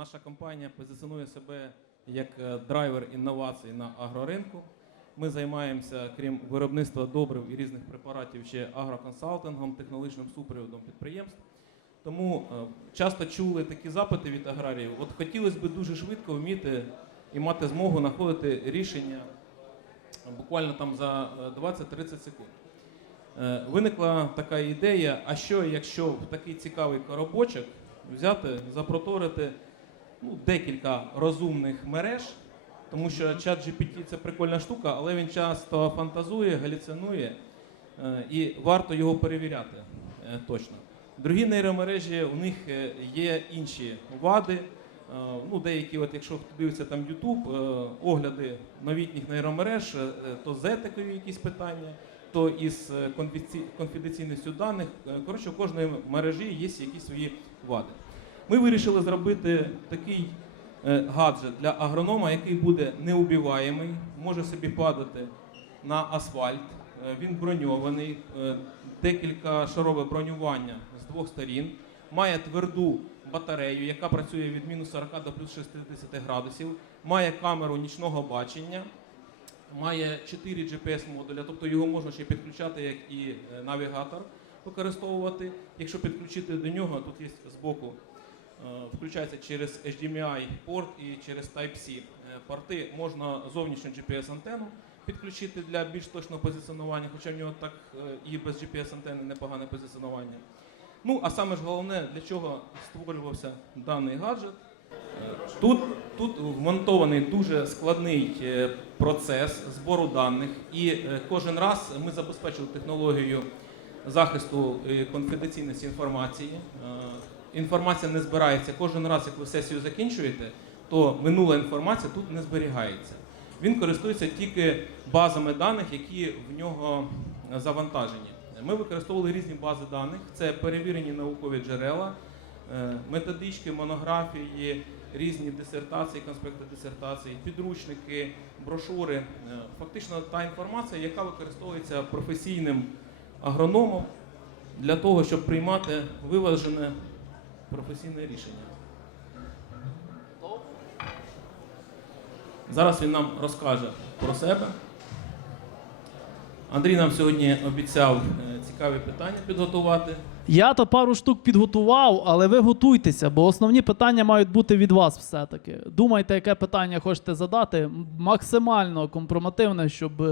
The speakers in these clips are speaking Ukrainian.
наша компанія позиціонує себе як е, драйвер інновацій на агроринку. Ми займаємося, крім виробництва добрив і різних препаратів, ще агроконсалтингом, технологічним супроводом підприємств. Тому е, часто чули такі запити від аграріїв. От хотілося б дуже швидко вміти і мати змогу знаходити рішення буквально там за е, 20-30 секунд. Е, Виникла така ідея: а що, якщо в такий цікавий коробочок взяти, запроторити ну, декілька розумних мереж, тому що чат GPT це прикольна штука, але він часто фантазує, галюцинує, е, і варто його перевіряти е, точно. Другі нейромережі, у них е, є інші вади. Ну, деякі, от, якщо дивиться там е, огляди новітніх нейромереж, то з етикою якісь питання, то із конфіденційністю даних. Коротше, у кожної мережі є якісь свої вади. Ми вирішили зробити такий е, гаджет для агронома, який буде неубиваємий, може собі падати на асфальт. Е, Він броньований, е, декілька шарове бронювання з двох сторін, має тверду батарею, яка працює від мінус 40 до плюс 60 градусів, має камеру нічного бачення, має 4 GPS-модуля, тобто його можна ще підключати як і навігатор використовувати. Якщо підключити до нього, тут є збоку включається через HDMI порт і через Type-C е, порти. Можна зовнішню GPS-антенну підключити для більш точного позиціонування, хоча в нього так е, і без GPS-антени непогане позиціонування. Ну, а саме ж головне, для чого створювався даний гаджет. Е, Тут, тут вмонтований дуже складний е, процес збору даних, і е, кожен раз ми забезпечили технологію захисту конфіденційності інформації. Інформація не збирається кожен раз, як ви сесію закінчуєте, то минула інформація тут не зберігається. Він користується тільки базами даних, які в нього завантажені. Ми використовували різні бази даних, це перевірені наукові джерела, е, методички, монографії, різні дисертації, конспекти дисертацій, підручники, брошури. Е, Фактично та інформація, яка використовується професійним агрономом для того, щоб приймати виважене професійне рішення. Зараз він нам розкаже про себе. Андрій нам сьогодні обіцяв е, цікаві питання підготувати. Я то пару штук підготував, але ви готуйтеся, бо основні питання мають бути від вас все-таки. Думайте, яке питання хочете задати. Максимально компромативне, щоб.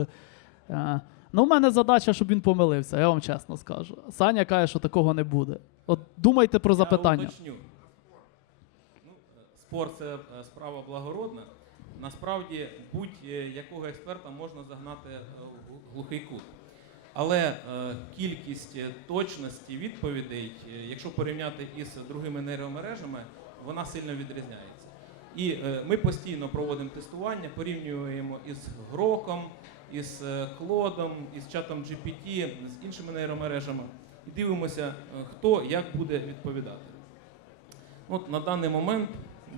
Е, ну, у мене задача, щоб він помилився, я вам чесно скажу. Саня каже, що такого не буде. От думайте про запитання. Я уточню. Ну, е, це е, справа благородна. Насправді будь-якого експерта можна загнати е, в глухий кут. Але е, кількість е, точності відповідей, е, якщо порівняти із другими нейромережами, вона сильно відрізняється. І е, ми постійно проводимо тестування, порівнюємо із Гроком, із е, Клодом, із чатом GPT, з іншими нейромережами і дивимося, е, хто як буде відповідати. От на даний момент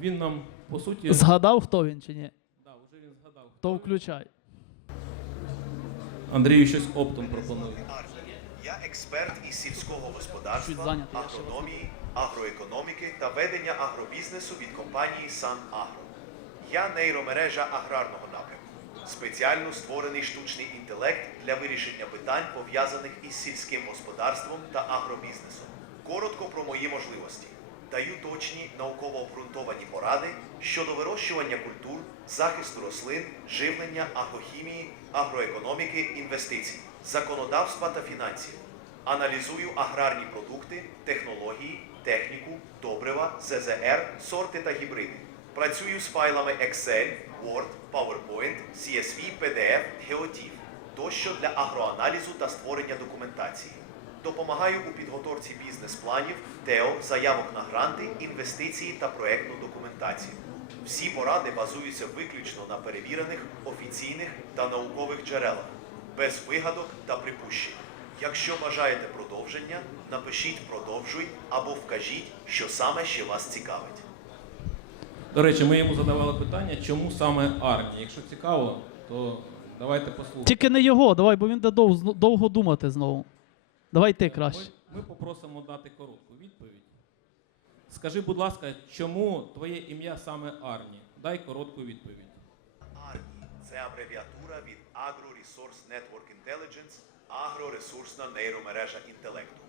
він нам по суті Згадав, хто він чи ні? да, вже він згадав. То включай. Андрію щось оптом пропонує. Я експерт із сільського господарства, агрономії, агроекономіки та ведення агробізнесу від компанії Сан Агро. Я нейромережа аграрного напрямку. Спеціально створений штучний інтелект для вирішення питань, пов'язаних із сільським господарством та агробізнесом. Коротко про мої можливості. Даю точні науково обґрунтовані поради щодо вирощування культур, захисту рослин, живлення, агрохімії, агроекономіки, інвестицій, законодавства та фінансів. Аналізую аграрні продукти, технології, техніку, добрива, ЗЗР, сорти та гібриди. Працюю з файлами Excel, Word, PowerPoint, CSV, PDF, Geotiff тощо для агроаналізу та створення документації. Допомагаю у підготовці бізнес-планів, ТЕО, заявок на гранти, інвестиції та проектну документацію. Всі поради базуються виключно на перевірених, офіційних та наукових джерелах, без вигадок та припущень. Якщо бажаєте продовження, напишіть продовжуй або вкажіть, що саме ще вас цікавить. До речі, ми йому задавали питання, чому саме армія. Якщо цікаво, то давайте послухаємо. Тільки не його, давай, бо він буде довго, довго думати знову. Давай ти краще. Ми, ми попросимо дати коротку відповідь. Скажи, будь ласка, чому твоє ім'я саме Арні? Дай коротку відповідь. АРНІ – це абревіатура від Agro Resource Network Intelligence – агроресурсна нейромережа інтелекту.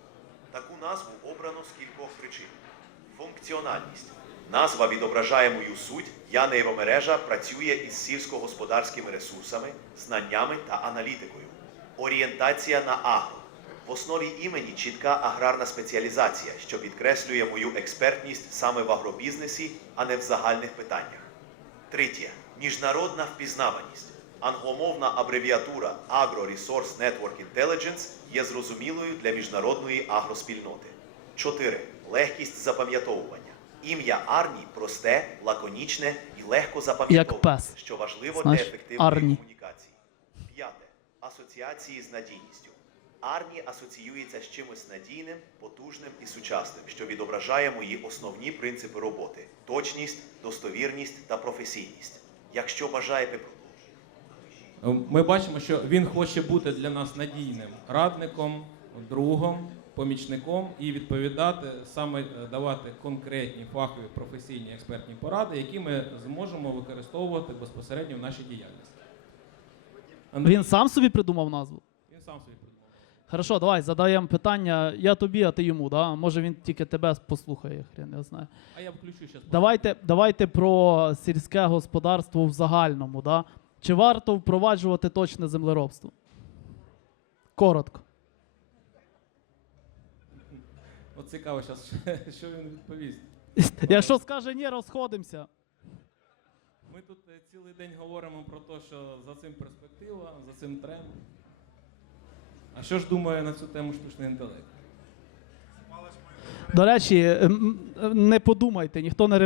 Таку назву обрано з кількох причин. Функціональність. Назва відображає мою суть. Я нейромережа працює із сільськогосподарськими ресурсами, знаннями та аналітикою. Орієнтація на агро. В основі імені чітка аграрна спеціалізація, що підкреслює мою експертність саме в агробізнесі, а не в загальних питаннях. Третє. Міжнародна впізнаваність. Англомовна абревіатура Agro Resource Network Intelligence є зрозумілою для міжнародної агроспільноти. Чотири. Легкість запам'ятовування. Ім'я Арні просте, лаконічне і легко запам'ятовується, що важливо Знаєш, для ефективної Арні. комунікації. П'яте. Асоціації з надійністю. Арні асоціюється з чимось надійним, потужним і сучасним, що відображає мої основні принципи роботи: точність, достовірність та професійність. Якщо бажаєте продовжити. Ми бачимо, що він хоче бути для нас надійним радником, другом, помічником і відповідати саме е, давати конкретні фахові професійні експертні поради, які ми зможемо використовувати безпосередньо в нашій діяльності. Андрій, Він сам собі придумав назву. він сам собі придумав. Хорошо, давай задаємо питання. Я тобі, а ти йому. Да? Може він тільки тебе послухає, хрен я знаю. А я включу зараз. Давайте, давайте про сільське господарство в загальному. Да? Чи варто впроваджувати точне землеробство? Коротко. От цікаво зараз, що він відповість. Якщо скаже ні, розходимося. Ми тут е, цілий день говоримо про те, що за цим перспектива, за цим тренд. А що ж думає на цю тему штучний інтелект? До речі, не подумайте, ніхто не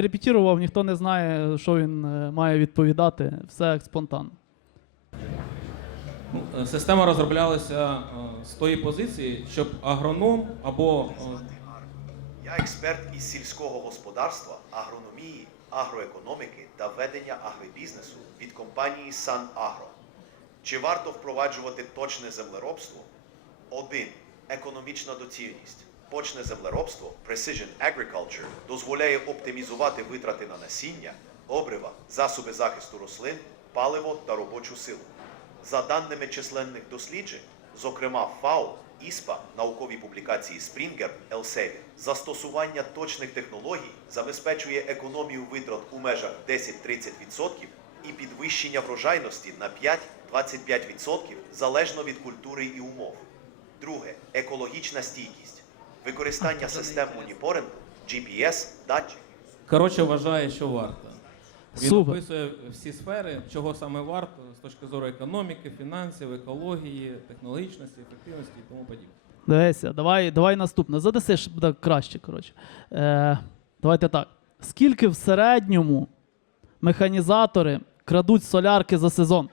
репетірував, ніхто не знає, що він е, має відповідати. Все як спонтанно. Ну, е, Система розроблялася е, з тої позиції, щоб агроном або е, Я експерт із сільського господарства, агрономії, агроекономіки та ведення агрибізнесу від компанії Sun Agro. Чи варто впроваджувати точне землеробство? 1. Економічна доцільність. Точне землеробство Precision Agriculture дозволяє оптимізувати витрати на насіння, обрива, засоби захисту рослин, паливо та робочу силу. За даними численних досліджень, зокрема ФАО, ІСПА, наукові публікації Springer, Elsevier, застосування точних технологій забезпечує економію витрат у межах 10-30% і підвищення врожайності на 5-25% залежно від культури і умов. Друге екологічна стійкість. Використання систем моніторингу, GPS, датчиків. коротше вважає, що варто. Він Супер. описує всі сфери, чого саме варто з точки зору економіки, фінансів, екології, технологічності, ефективності і тому подібне. Дивися, давай, давай наступне. Задасиш буде краще. Коротше. Е, давайте так. Скільки в середньому механізатори крадуть солярки за сезон?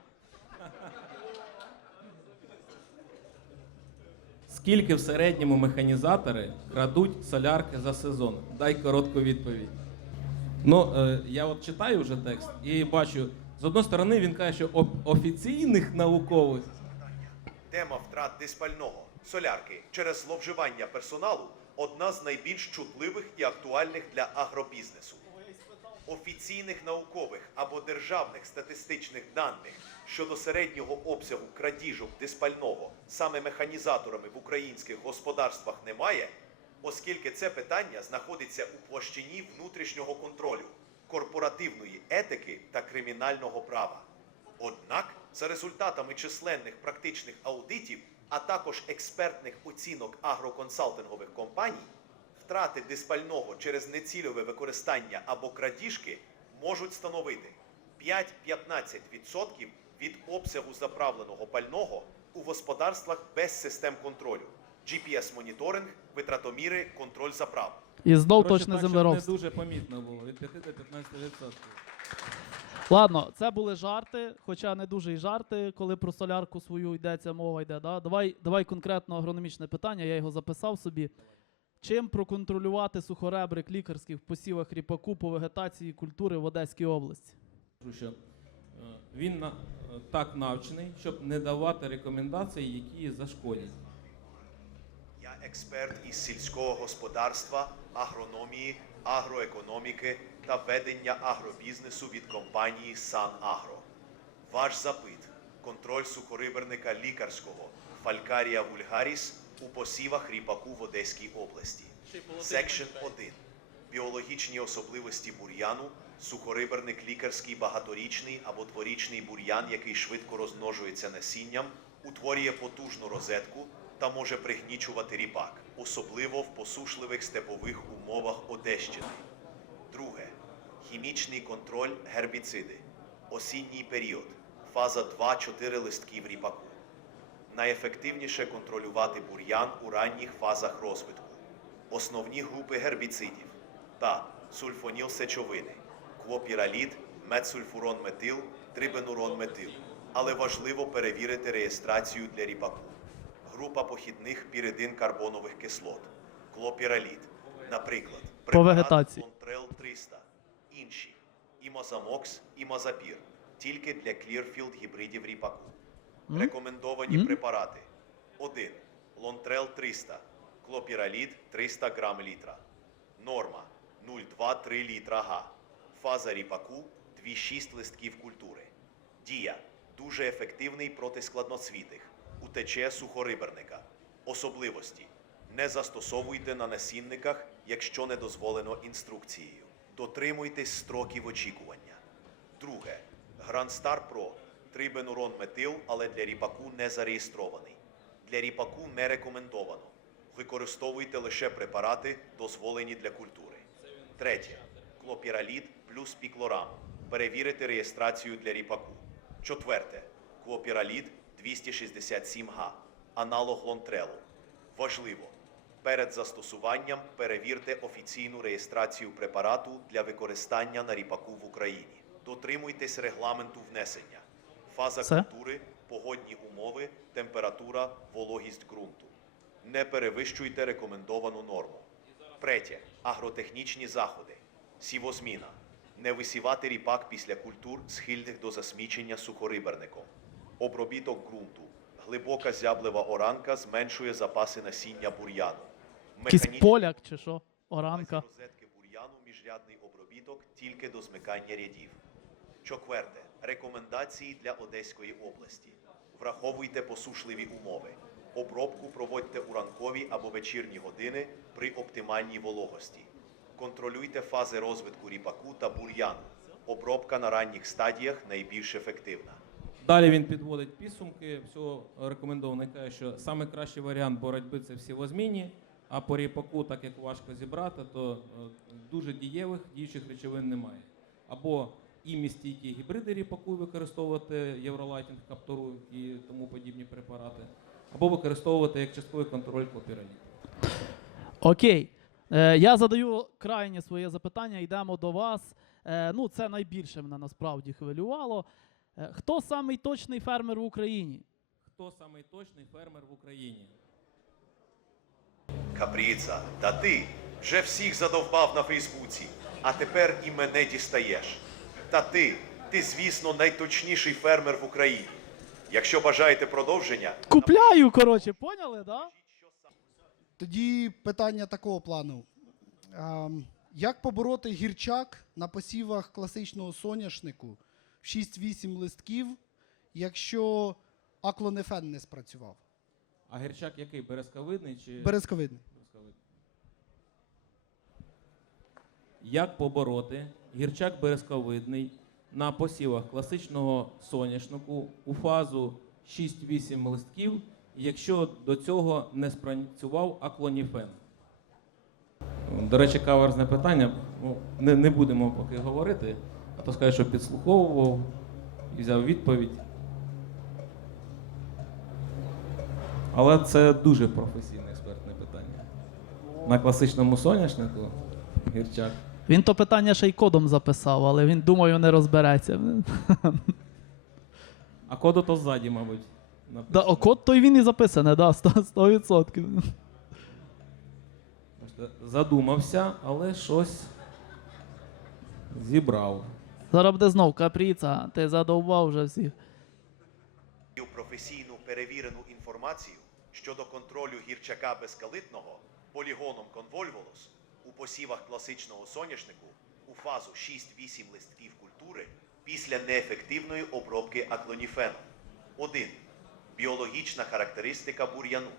Скільки в середньому механізатори крадуть солярки за сезон? Дай коротку відповідь. Ну, е, я от читаю вже текст і бачу, з одної сторони він каже, що об- офіційних наукових Тема втрат диспального солярки через зловживання персоналу одна з найбільш чутливих і актуальних для агробізнесу. Офіційних наукових або державних статистичних даних щодо середнього обсягу крадіжок диспального саме механізаторами в українських господарствах немає, оскільки це питання знаходиться у площині внутрішнього контролю, корпоративної етики та кримінального права. Однак, за результатами численних практичних аудитів, а також експертних оцінок агроконсалтингових компаній, втрати диспального через нецільове використання або крадіжки можуть становити 5-15% від обсягу заправленого пального у господарствах без систем контролю, GPS-моніторинг, витратоміри, контроль заправ. І знов Коротше, точне так, щоб землеробство. не дуже помітно було від 5 до 15%. Ладно, це були жарти, хоча не дуже і жарти, коли про солярку свою йдеться, мова йде. Да? Давай, давай конкретно агрономічне питання, я його записав собі. Чим проконтролювати сухоребрик лікарських в посівах ріпаку по вегетації культури в Одеській області? Кажу, що е, він на- е, так навчений, щоб не давати рекомендації, які зашкодять. Експерт із сільського господарства, агрономії, агроекономіки та ведення агробізнесу від компанії Сан Агро. Ваш запит контроль сухориберника лікарського Фалькарія вульгаріс у посівах ріпаку в Одеській області. Секшн 1. Біологічні особливості бур'яну. Сухориберник лікарський багаторічний або дворічний бур'ян, який швидко розмножується насінням, утворює потужну розетку та може пригнічувати ріпак, особливо в посушливих степових умовах Одещини. Друге. Хімічний контроль гербіциди. Осінній період. Фаза 2-4 листків ріпаку. Найефективніше контролювати бур'ян у ранніх фазах розвитку. Основні групи гербіцидів та сульфоніл сечовини, клопіралід, медсульфурон метил, трибенурон метил. Але важливо перевірити реєстрацію для ріпаку. Група похідних піридин карбонових кислот, клопіралід, наприклад, По вегетації. Монтрел 300, інші імозамокс, імозапір, тільки для Clearfield гібридів ріпаку. Рекомендовані М? препарати. 1. Лонтрел 300. Клопіралід 300 грам літра. Норма 0,2-3 літра га. Фаза ріпаку 2,6 листків культури. Дія дуже ефективний проти складноцвітих. Утече сухориберника. Особливості. Не застосовуйте на насінниках, якщо не дозволено інструкцією. Дотримуйтесь строків очікування. Друге. Грандстар Pro. Трибенурон метил, але для ріпаку не зареєстрований. Для ріпаку не рекомендовано. Використовуйте лише препарати, дозволені для культури. Третє. Клопіралід плюс піклорам. Перевірити реєстрацію для ріпаку. Четверте. Клопіралід 267 га. Аналог лонтрелу. Важливо. Перед застосуванням перевірте офіційну реєстрацію препарату для використання на ріпаку в Україні. Дотримуйтесь регламенту внесення. Фаза Все? культури, погодні умови, температура, вологість ґрунту. Не перевищуйте рекомендовану норму. Третє. Агротехнічні заходи. Сівозміна. Не висівати ріпак після культур, схильних до засмічення сухориберником. Обробіток ґрунту. Глибока зяблива оранка зменшує запаси насіння бур'яну. Якийсь поляк чи що? Оранка. розетки бур'яну міжрядний обробіток тільки до змикання рядів. Четверте. Рекомендації для Одеської області. Враховуйте посушливі умови. Обробку проводьте у ранкові або вечірні години при оптимальній вологості. Контролюйте фази розвитку ріпаку та бур'яну. Обробка на ранніх стадіях найбільш ефективна. Далі він підводить підсумки всього рекомендовано. Каже, що саме кращий варіант боротьби це всі возмінні, а по ріпаку, так як важко зібрати, то е, дуже дієвих діючих речовин немає. Або імістійкі гібриди ріпаку використовувати євролайтінг, каптуру і тому подібні препарати, або використовувати як частковий контроль клопіраліту. Окей. Е, я задаю крайнє своє запитання, йдемо до вас. Е, ну, це найбільше мене насправді хвилювало. Е, хто самий точний фермер в Україні? Хто самий точний фермер в Україні? Капріца, та ти вже всіх задовбав на Фейсбуці, а тепер і мене дістаєш. Та ти, ти, звісно, найточніший фермер в Україні. Якщо бажаєте продовження, Купляю, коротше, поняли, да? Тоді питання такого плану. Ем, Як побороти гірчак на посівах класичного соняшнику 6-8 листків, якщо аклонефен не спрацював? А гірчак який? Березковидний чи Березковидний. Березковидний? Як побороти гірчак березковидний на посівах класичного соняшнику у фазу 6-8 листків, якщо до цього не спрацював аклоніфен? До речі, каверзне питання. Ну, не, не будемо поки говорити, а то скажу, що підслуховував і взяв відповідь. Але це дуже професійне експертне питання. На класичному соняшнику гірчак. Він то питання ще й кодом записав, але він, думаю, не розбереться. А коду то ззаді, мабуть. Да, о, код то й він і записаний, да, 100%. 100%. Задумався, але щось зібрав. Зараз буде знов капріца, ти задовбав вже всіх. професійну перевірену інформацію, Щодо контролю гірчака безкалитного полігоном конвольволос у посівах класичного соняшнику у фазу 6-8 листків культури після неефективної обробки аклоніфеном. 1. Біологічна характеристика бур'яну.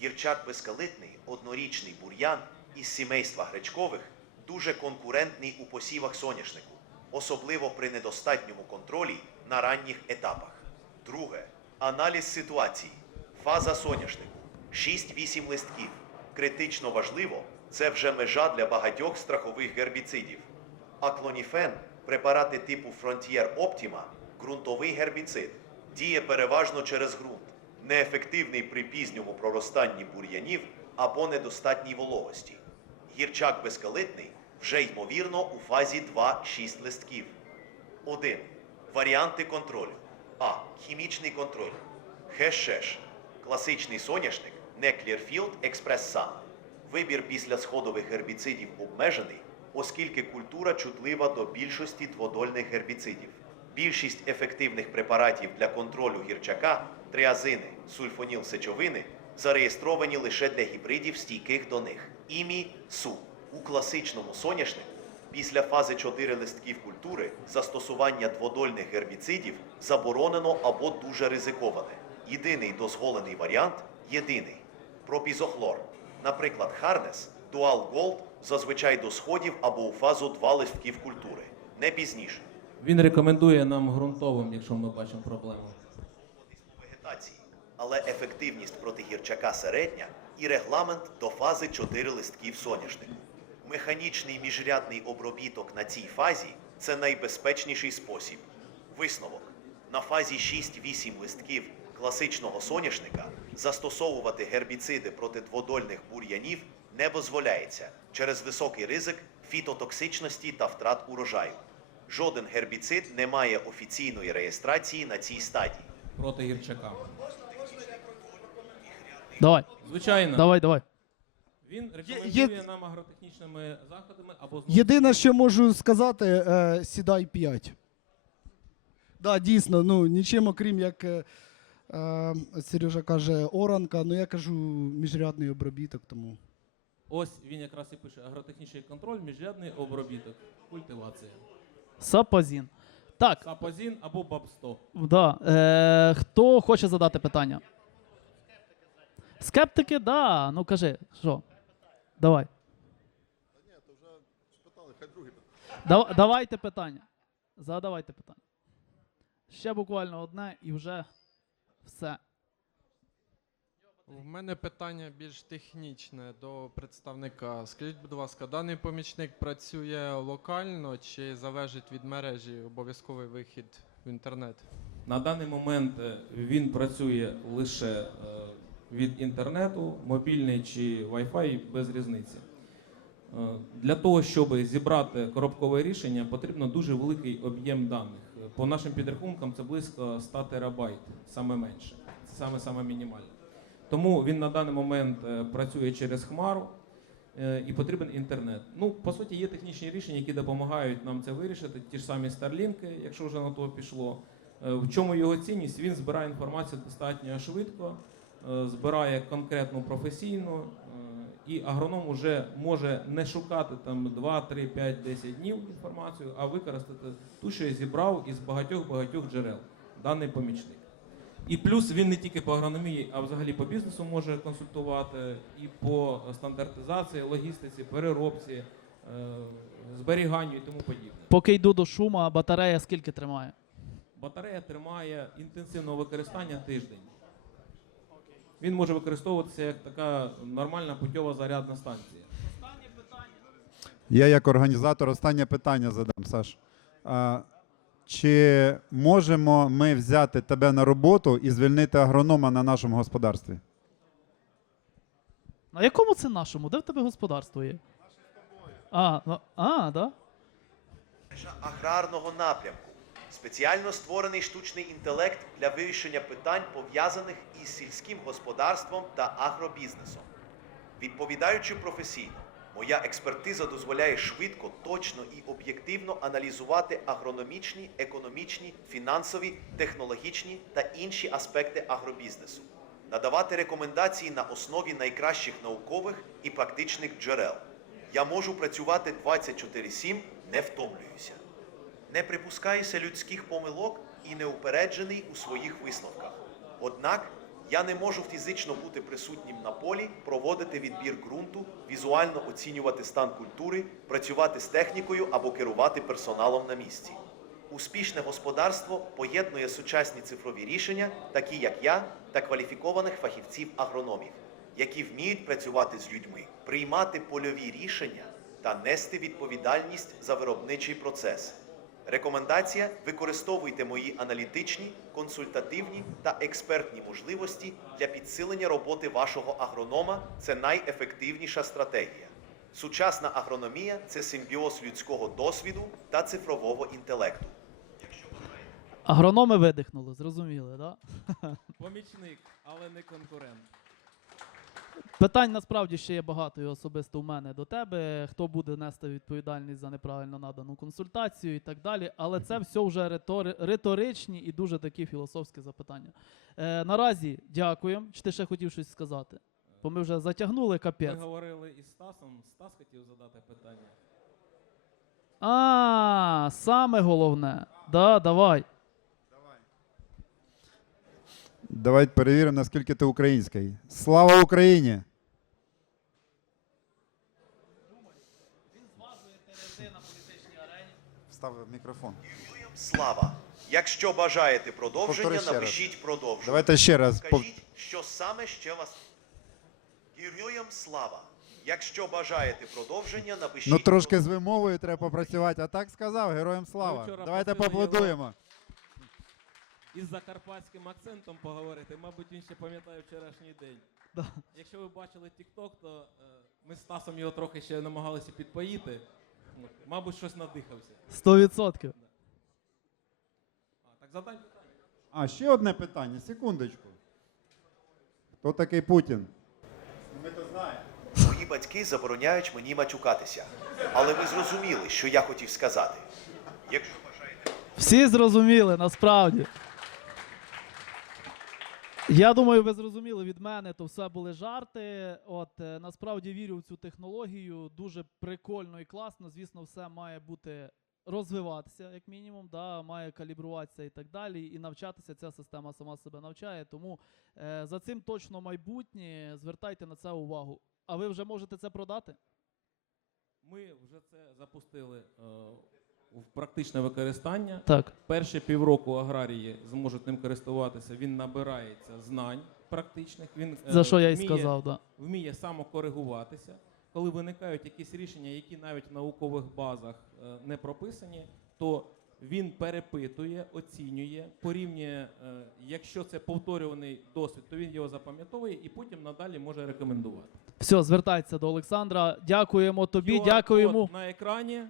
Гірчак безкалитний однорічний бур'ян із сімейства гречкових дуже конкурентний у посівах соняшнику, особливо при недостатньому контролі на ранніх етапах. Друге. Аналіз ситуації. Фаза соняшнику. 6-8 листків. Критично важливо, це вже межа для багатьох страхових гербіцидів. Аклоніфен препарати типу Frontier Optima, ґрунтовий гербіцид, діє переважно через ґрунт, неефективний при пізньому проростанні бур'янів або недостатній вологості. Гірчак безкалитний вже ймовірно у фазі 2-6 листків. 1. Варіанти контролю. А. Хімічний контроль. Хешеш. Класичний соняшник. Не Clearfield Express Sun. Вибір після сходових гербіцидів обмежений, оскільки культура чутлива до більшості дводольних гербіцидів. Більшість ефективних препаратів для контролю гірчака, триазини, сульфоніл сечовини зареєстровані лише для гібридів стійких до них. Імі Су. У класичному соняшнику Після фази 4 листків культури застосування дводольних гербіцидів заборонено або дуже ризиковане. Єдиний дозволений варіант єдиний пропізохлор. Наприклад, Харнес, Dual Gold зазвичай до сходів або у фазу 2 листків культури, не пізніше. Він рекомендує нам ґрунтовим, якщо ми бачимо проблему. вегетації, але ефективність проти гірчака середня і регламент до фази 4 листків соняшнику. Механічний міжрядний обробіток на цій фазі це найбезпечніший спосіб. Висновок. На фазі 6-8 листків класичного соняшника застосовувати гербіциди проти дводольних бур'янів не дозволяється через високий ризик фітотоксичності та втрат урожаю. Жоден гербіцид не має офіційної реєстрації на цій стадії. Проти гірчака. Давай, Звичайно, давай, давай. Він рекомендує є- нам агротехнічними заходами або знову Єдине, що можу сказати, е, сідай 5. Да, дійсно, ну нічим окрім як е, е, Сережа каже, оранка, ну я кажу міжрядний обробіток, тому. ось він якраз і пише агротехнічний контроль, міжрядний обробіток, культивація. Сапазін. Так, Сапозін або БАБ-100. да. Е, хто хоче задати питання? Скептики, да. Ну кажи, що? Давай. Дав- давайте питання. Задавайте питання. Ще буквально одне і вже все. В мене питання більш технічне до представника. Скажіть, будь ласка, даний помічник працює локально чи залежить від мережі обов'язковий вихід в інтернет? На даний момент е, він працює лише е, від інтернету, мобільний чи Wi-Fi без різниці. Е, Для того, щоб зібрати коробкове рішення, потрібно дуже великий об'єм даних. По нашим підрахункам це близько 100 терабайт, саме менше. Це саме саме мінімальне. Тому він на даний момент е, працює через Хмару е, і потрібен інтернет. Ну, по суті, є технічні рішення, які допомагають нам це вирішити. Ті ж самі Starlink, якщо вже на то пішло. В чому його цінність? Він збирає інформацію достатньо швидко, збирає конкретну професійну, е, і агроном уже може не шукати там 2, 3, 5, 10 днів інформацію, а використати ту, що я зібрав із багатьох-багатьох джерел, даний помічник. І плюс він не тільки по агрономії, а взагалі по бізнесу може консультувати і по стандартизації, логістиці, переробці, е, зберіганню і тому подібне. Поки йду до шума, батарея скільки тримає? Батарея тримає інтенсивного використання тиждень. Він може використовуватися як така нормальна путьова зарядна станція. Я як організатор останнє питання задам, Саш. А, чи можемо ми взяти тебе на роботу і звільнити агронома на нашому господарстві? На якому це нашому? Де в тебе господарство є? А, ну, а, да? Аграрного напрямку. Спеціально створений штучний інтелект для вирішення питань, пов'язаних із сільським господарством та агробізнесом. Відповідаючи професійно, моя експертиза дозволяє швидко, точно і об'єктивно аналізувати агрономічні, економічні, фінансові, технологічні та інші аспекти агробізнесу. надавати рекомендації на основі найкращих наукових і практичних джерел. Я можу працювати 24-7, не втомлююся. Не припускаюся людських помилок і неупереджений у своїх висновках. Однак я не можу фізично бути присутнім на полі, проводити відбір ґрунту, візуально оцінювати стан культури, працювати з технікою або керувати персоналом на місці. Успішне господарство поєднує сучасні цифрові рішення, такі як я, та кваліфікованих фахівців-агрономів, які вміють працювати з людьми, приймати польові рішення та нести відповідальність за виробничий процес. Рекомендація: використовуйте мої аналітичні, консультативні та експертні можливості для підсилення роботи вашого агронома. Це найефективніша стратегія. Сучасна агрономія це симбіоз людського досвіду та цифрового інтелекту. Агрономи видихнули, зрозуміли, да? Помічник, але не конкурент. Питань насправді ще є багато і особисто у мене до тебе. Хто буде нести відповідальність за неправильно надану консультацію і так далі. Але це все вже ритори- риторичні і дуже такі філософські запитання. Е, наразі дякуємо. Чи ти ще хотів щось сказати? Бо ми вже затягнули Ми капець. говорили із Стасом. Стас хотів задати питання. А, саме головне. Да, давай. Давайте перевіримо, наскільки ти український. Слава Україні! Встав мікрофон. Слава! Якщо бажаєте продовження, Повтори ще напишіть продовження. Давайте ще раз. Скажіть, що саме ще вас. Героям слава! Якщо бажаєте продовження, напишіть. Ну трошки з вимовою треба попрацювати, а так сказав, героям слава. Давайте поаплодуємо. Із закарпатським акцентом поговорити, мабуть, він ще пам'ятає вчорашній день. Да. Якщо ви бачили TikTok, то е, ми з Стасом його трохи ще намагалися підпоїти. Ну, Мабуть, щось надихався. Сто відсотків. А, так задань питання. А, ще одне питання, секундочку. Хто такий Путін? Ми то знаємо. Мої батьки забороняють мені матюкатися. Але ви зрозуміли, що я хотів сказати. Якщо бажаєте. Всі зрозуміли, насправді. Я думаю, ви зрозуміли від мене, то все були жарти. От е, насправді вірю в цю технологію. Дуже прикольно і класно. Звісно, все має бути розвиватися, як мінімум, да, має калібруватися і так далі. І навчатися ця система сама себе навчає. Тому е, за цим точно майбутнє. Звертайте на це увагу. А ви вже можете це продати? Ми вже це запустили е, в практичне використання. Так. Перші півроку аграрії зможуть ним користуватися. Він набирається знань практичних. Він е, За що я й вміє- сказав, да. вміє самокоригуватися. Коли виникають якісь рішення, які навіть в наукових базах е, не прописані, то він перепитує, оцінює, порівнює. е, Якщо це повторюваний досвід, то він його запам'ятовує і потім надалі може рекомендувати. Все, звертайтеся до Олександра. Дякуємо тобі, QR-код дякуємо. на екрані,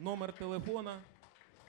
номер телефона.